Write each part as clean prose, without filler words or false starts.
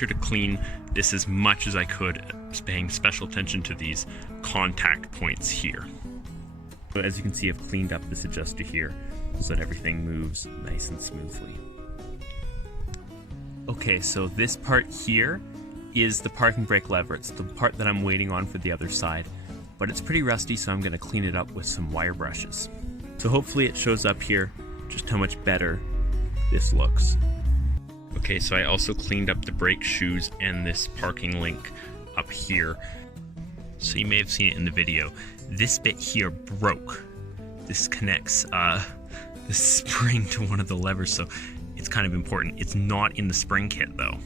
sure to clean this as much as I could, paying special attention to these contact points here. So as you can see, I've cleaned up this adjuster here so that everything moves nice and smoothly. Okay, so this part here is the parking brake lever. It's the part that I'm waiting on for the other side, but it's pretty rusty, so I'm going to clean it up with some wire brushes. So hopefully it shows up here just how much better this looks. Okay, so I also cleaned up the brake shoes and this parking link up here. So you may have seen it in the video. This bit here broke. This connects the spring to one of the levers, so it's kind of important. It's not in the spring kit though.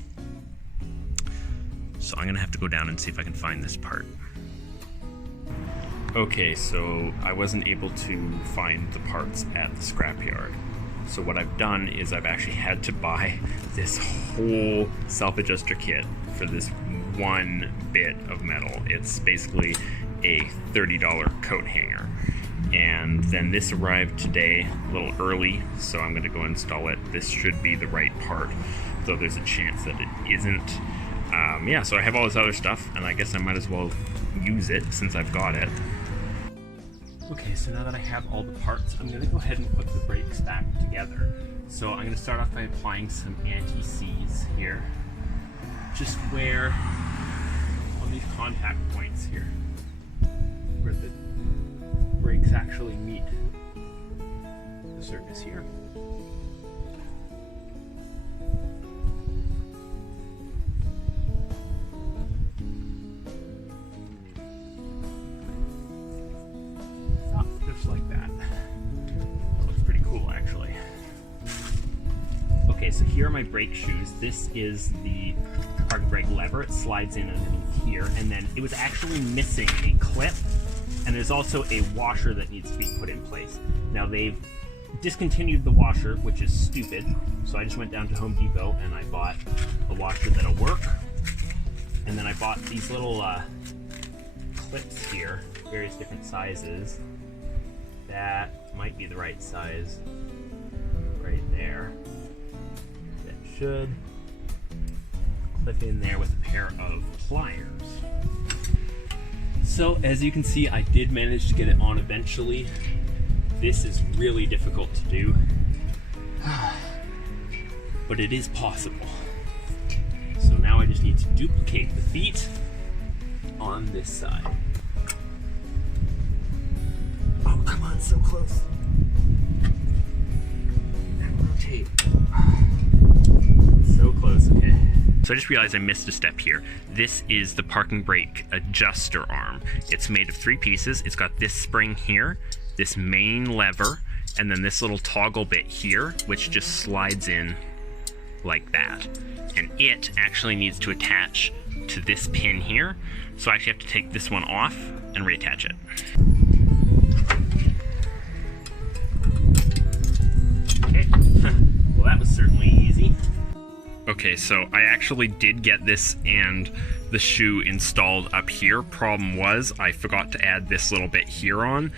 So I'm gonna have to go down and see if I can find this part. Okay, so I wasn't able to find the parts at the scrapyard. So what I've done is I've actually had to buy this whole self-adjuster kit for this one bit of metal. It's basically a $30 coat hanger. And then this arrived today a little early, so I'm going to go install it. This should be the right part, though there's a chance that it isn't. Yeah, so I have all this other stuff, and I guess I might as well use it since I've got it. Okay, so now that I have all the parts, I'm going to go ahead and put the brakes back together. So I'm going to start off by applying some anti-seize here, just where on these contact points here, where the brakes actually meet the surface here. Just like that. That looks pretty cool, actually. Okay, so here are my brake shoes. This is the parking brake lever. It slides in underneath here, and then it was actually missing a clip, and there's also a washer that needs to be put in place. Now they've discontinued the washer, which is stupid, so I just went down to Home Depot and I bought a washer that'll work, and then I bought these little clips here, various different sizes. That might be the right size right there. That should clip in there with a pair of pliers. So as you can see, I did manage to get it on eventually. This is really difficult to do, but it is possible. So now I just need to duplicate the feet on this side. Oh, come on, so close. And rotate. So close, okay. So I just realized I missed a step here. This is the parking brake adjuster arm. It's made of 3 pieces. It's got this spring here, this main lever, and then this little toggle bit here, which just slides in like that. And it actually needs to attach to this pin here. So I actually have to take this one off and reattach it. Okay, well that was certainly easy. Okay, so I actually did get this and the shoe installed up here. Problem was, I forgot to add this little bit here on.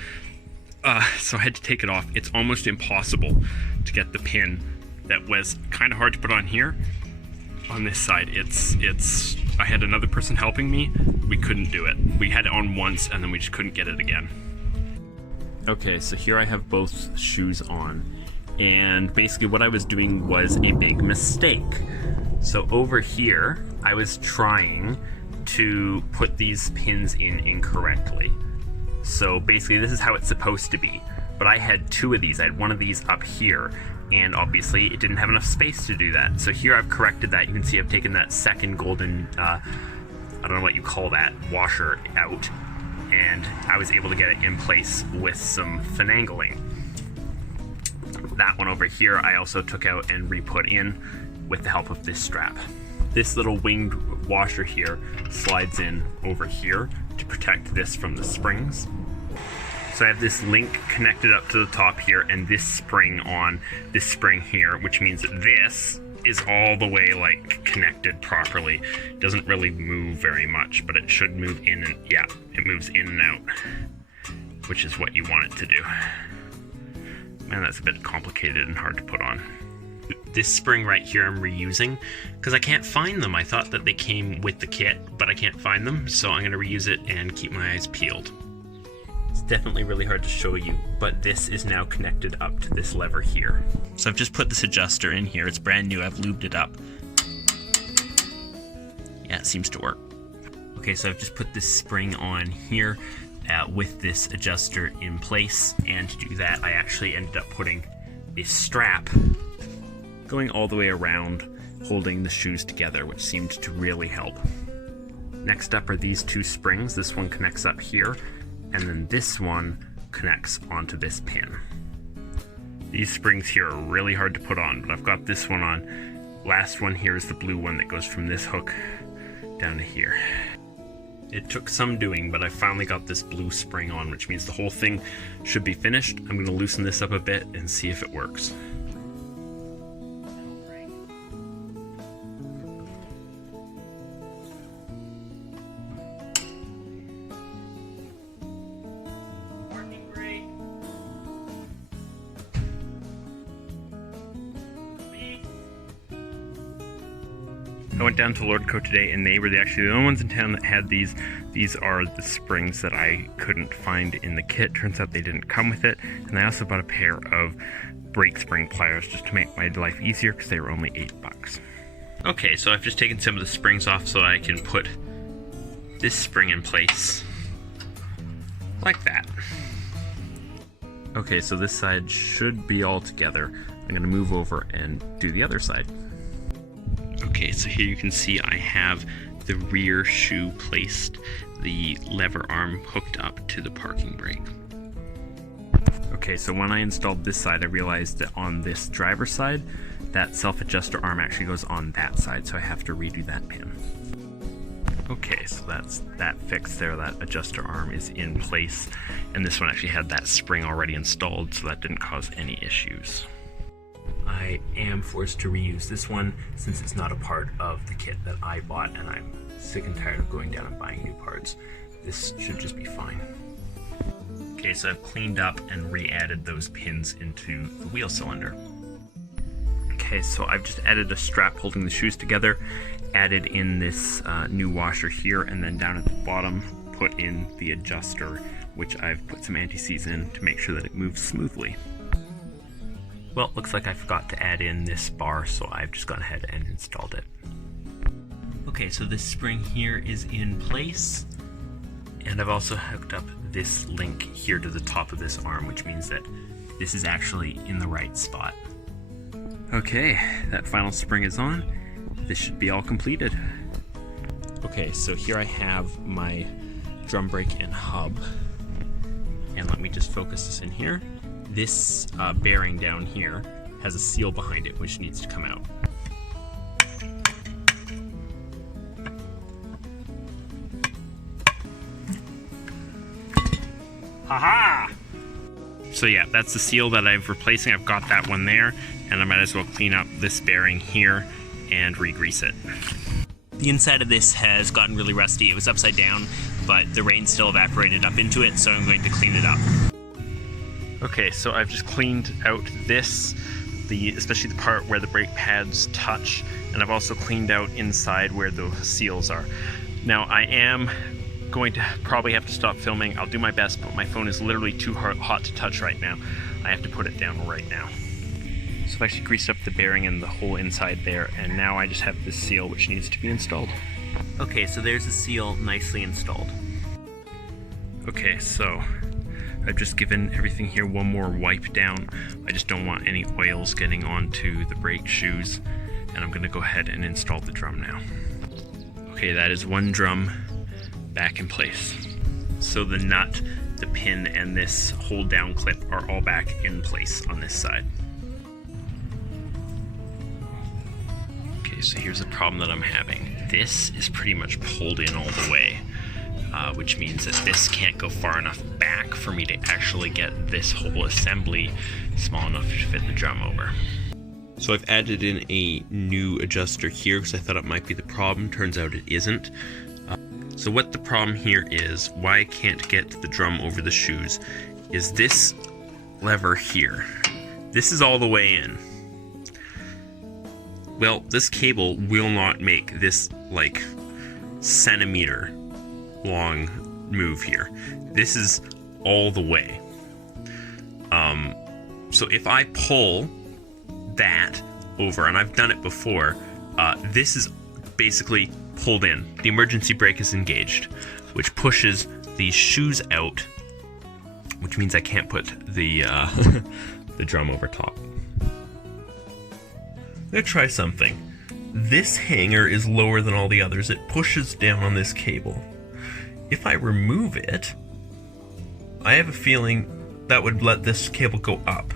So I had to take it off. It's almost impossible to get the pin that was kind of hard to put on here. On this side, I had another person helping me. We couldn't do it. We had it on once and then we just couldn't get it again. Okay, so here I have both shoes on. And basically what I was doing was a big mistake. So over here, I was trying to put these pins in incorrectly. So basically this is how it's supposed to be. But I had 2 of these. I had one of these up here, and obviously it didn't have enough space to do that. So here I've corrected that. You can see I've taken that second golden, I don't know what you call that, washer out, and I was able to get it in place with some finagling. That one over here I also took out and re-put in with the help of this strap. This little winged washer here slides in over here to protect this from the springs. So I have this link connected up to the top here and this spring on this spring here, which means that this is all the way like connected properly. It doesn't really move very much, but it should move in and, yeah, it moves in and out, which is what you want it to do. Man, that's a bit complicated and hard to put on. this spring right here I'm reusing because I can't find them. I thought that they came with the kit, but I can't find them, so I'm going to reuse it and keep my eyes peeled. It's definitely really hard to show you, but this is now connected up to this lever here. So I've just put this adjuster in here. It's brand new. I've lubed it up. Yeah, it seems to work. Okay, so I've just put this spring on here with this adjuster in place, and to do that I actually ended up putting a strap going all the way around, holding the shoes together, which seemed to really help. Next up are these two springs. This one connects up here, and then this one connects onto this pin. These springs here are really hard to put on, but I've got this one on. Last one here is the blue one that goes from this hook down to here. It took some doing, but I finally got this blue spring on, which means the whole thing should be finished. I'm going to loosen this up a bit and see if it works. I went down to Lordco today, and they were actually the only ones in town that had these. These are the springs that I couldn't find in the kit. Turns out they didn't come with it. And I also bought a pair of brake spring pliers just to make my life easier because they were only $8. Okay, so I've just taken some of the springs off so I can put this spring in place like that. Okay, so this side should be all together. I'm going to move over and do the other side. Okay, so here you can see I have the rear shoe placed, the lever arm hooked up to the parking brake. Okay, so when I installed this side, I realized that on this driver's side, that self-adjuster arm actually goes on that side, so I have to redo that pin. Okay, so that's that fixed there. That adjuster arm is in place, and this one actually had that spring already installed, so that didn't cause any issues. I am forced to reuse this one since it's not a part of the kit that I bought, and I'm sick and tired of going down and buying new parts. This should just be fine. Okay, so I've cleaned up and re-added those pins into the wheel cylinder. Okay, so I've just added a strap holding the shoes together, added in this new washer here, and then down at the bottom put in the adjuster, which I've put some anti-seize in to make sure that it moves smoothly. Well, looks like I forgot to add in this bar, so I've just gone ahead and installed it. Okay, so this spring here is in place, and I've also hooked up this link here to the top of this arm, which means that this is actually in the right spot. Okay, that final spring is on. This should be all completed. Okay, so here I have my drum brake and hub, and let me just focus this in here. This bearing down here has a seal behind it, which needs to come out. Haha! So yeah, that's the seal that I'm replacing. I've got that one there, and I might as well clean up this bearing here and re-grease it. The inside of this has gotten really rusty. It was upside down, but the rain still evaporated up into it, so I'm going to clean it up. Okay, so I've just cleaned out this, especially the part where the brake pads touch, and I've also cleaned out inside where the seals are. Now I am going to probably have to stop filming. I'll do my best, but my phone is literally too hot to touch right now. I have to put it down right now. So I've actually greased up the bearing and the whole inside there, and now I just have this seal which needs to be installed. Okay, so there's the seal nicely installed. Okay, so I've just given everything here one more wipe down. I just don't want any oils getting onto the brake shoes, and I'm gonna go ahead and install the drum now. Okay, that is one drum back in place. So the nut, the pin, and this hold down clip are all back in place on this side. Okay, so here's the problem that I'm having. This is pretty much pulled in all the way. Which means that this can't go far enough back for me to actually get this whole assembly small enough to fit the drum over. So I've added in a new adjuster here because I thought it might be the problem. Turns out it isn't. So what the problem here is, why I can't get the drum over the shoes, is this lever here. This is all the way in. Well, this cable will not make this, like, centimeter long move here. This is all the way. So if I pull that over, and I've done it before, this is basically pulled in. The emergency brake is engaged, which pushes these shoes out, which means I can't put the the drum over top. I'm gonna try something. This hanger is lower than all the others. It pushes down on this cable. If I remove it, I have a feeling that would let this cable go up.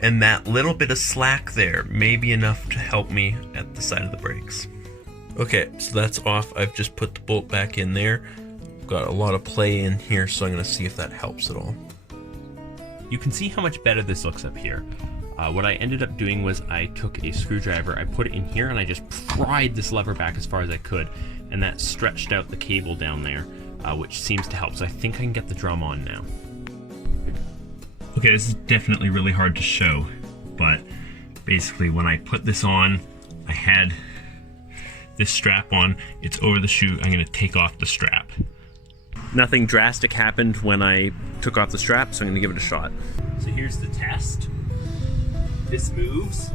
And that little bit of slack there may be enough to help me at the side of the brakes. Okay, so that's off. I've just put the bolt back in there. Got a lot of play in here, so I'm gonna see if that helps at all. You can see how much better this looks up here. What I ended up doing was I took a screwdriver, I put it in here, and I just pried this lever back as far as I could, and that stretched out the cable down there, which seems to help. So I think I can get the drum on now. Okay, this is definitely really hard to show, but basically when I put this on, I had this strap on, it's over the shoe, I'm gonna take off the strap. Nothing drastic happened when I took off the strap, so I'm gonna give it a shot. So here's the test. This moves.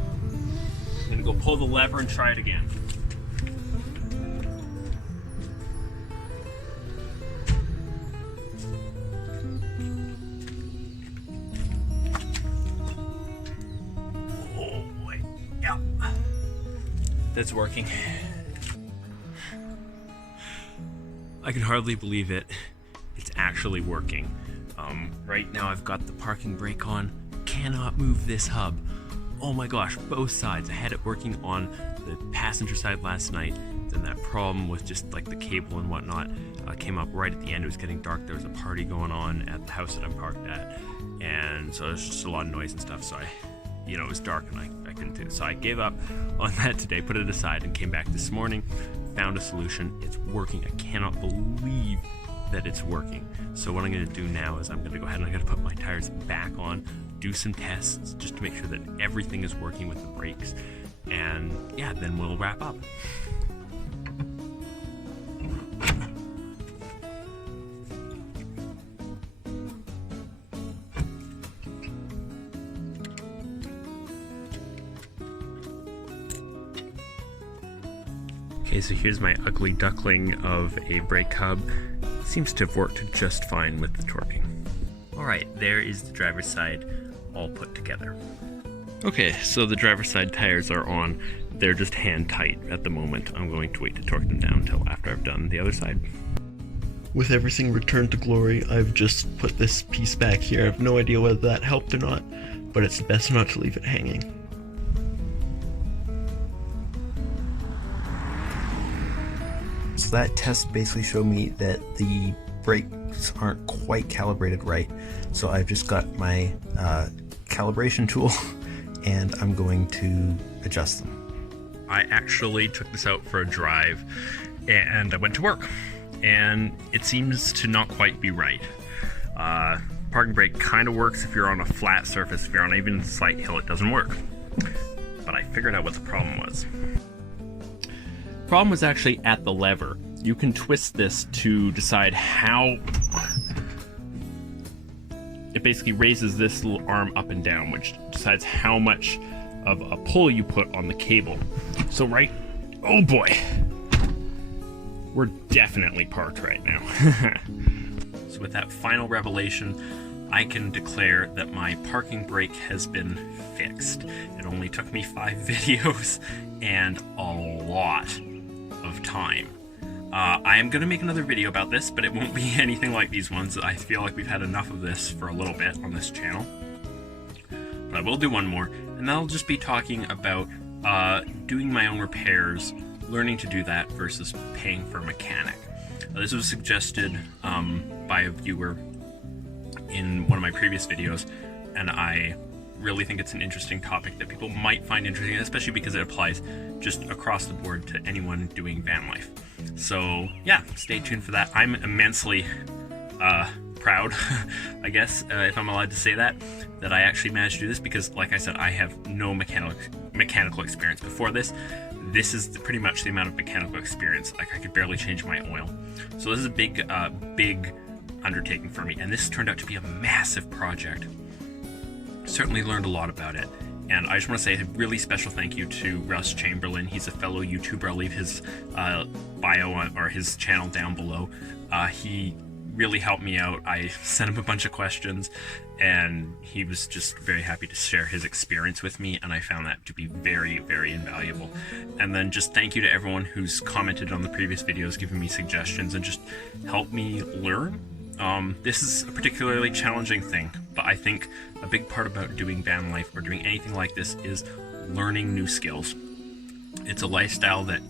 I'm gonna go pull the lever and try it again. Oh boy, yeah. That's working. I can hardly believe it. It's actually working. Right now I've got the parking brake on. Cannot move this hub. Oh my gosh, both sides. I had it working on the passenger side last night. Then that problem with just like the cable and whatnot came up right at the end. It was getting dark. There was a party going on at the house that I'm parked at. And so there's just a lot of noise and stuff. So it was dark and I couldn't do it. So I gave up on that today, put it aside, and came back this morning, found a solution. It's working. I cannot believe that it's working. So what I'm going to do now is I'm going to go ahead and I'm going to put my tires back on, do some tests just to make sure that everything is working with the brakes, and yeah, then we'll wrap up. Okay, so here's my ugly duckling of a brake hub. Seems to have worked just fine with the torquing. Alright, there is the driver's side all put together. Okay, so the driver's side tires are on. They're just hand tight at the moment. I'm going to wait to torque them down until after I've done the other side. With everything returned to glory, I've just put this piece back here. I have no idea whether that helped or not, but it's best not to leave it hanging. So that test basically showed me that the brakes aren't quite calibrated right. So I've just got my calibration tool and I'm going to adjust them. I actually took this out for a drive and I went to work, and it seems to not quite be right. Parking brake kind of works if you're on a flat surface. If you're on even a slight hill, it doesn't work. But I figured out what the problem was. Problem was actually at the lever. You can twist this to decide how it basically raises this little arm up and down, which decides how much of a pull you put on the cable. So oh boy, we're definitely parked right now. So with that final revelation, I can declare that my parking brake has been fixed. It only took me 5 videos and a lot of time. I am going to make another video about this, but it won't be anything like these ones. I feel like we've had enough of this for a little bit on this channel. But I will do one more, and that'll just be talking about doing my own repairs, learning to do that versus paying for a mechanic. This was suggested by a viewer in one of my previous videos, and I really think it's an interesting topic that people might find interesting, especially because it applies just across the board to anyone doing van life. So yeah, stay tuned for that. I'm immensely proud, I guess, if I'm allowed to say that I actually managed to do this, because like I said, I have no mechanical experience before this. This is pretty much the amount of mechanical experience. Like, I could barely change my oil. So this is a big undertaking for me, and this turned out to be a massive project. Certainly learned a lot about it. And I just want to say a really special thank you to Russ Chamberlain. He's a fellow YouTuber. I'll leave his bio or his channel down below. He really helped me out. I sent him a bunch of questions, and he was just very happy to share his experience with me, and I found that to be very, very invaluable. And then just thank you to everyone who's commented on the previous videos, giving me suggestions, and just helped me learn. This is a particularly challenging thing, but I think a big part about doing van life or doing anything like this is learning new skills. It's a lifestyle that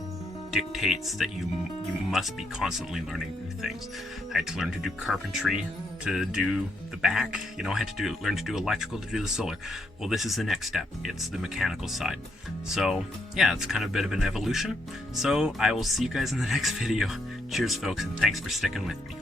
dictates that you must be constantly learning new things. I had to learn to do carpentry to do the back, I had to learn to do electrical to do the solar. Well, this is the next step. It's the mechanical side. So yeah, it's kind of a bit of an evolution. So I will see you guys in the next video. Cheers, folks, and thanks for sticking with me.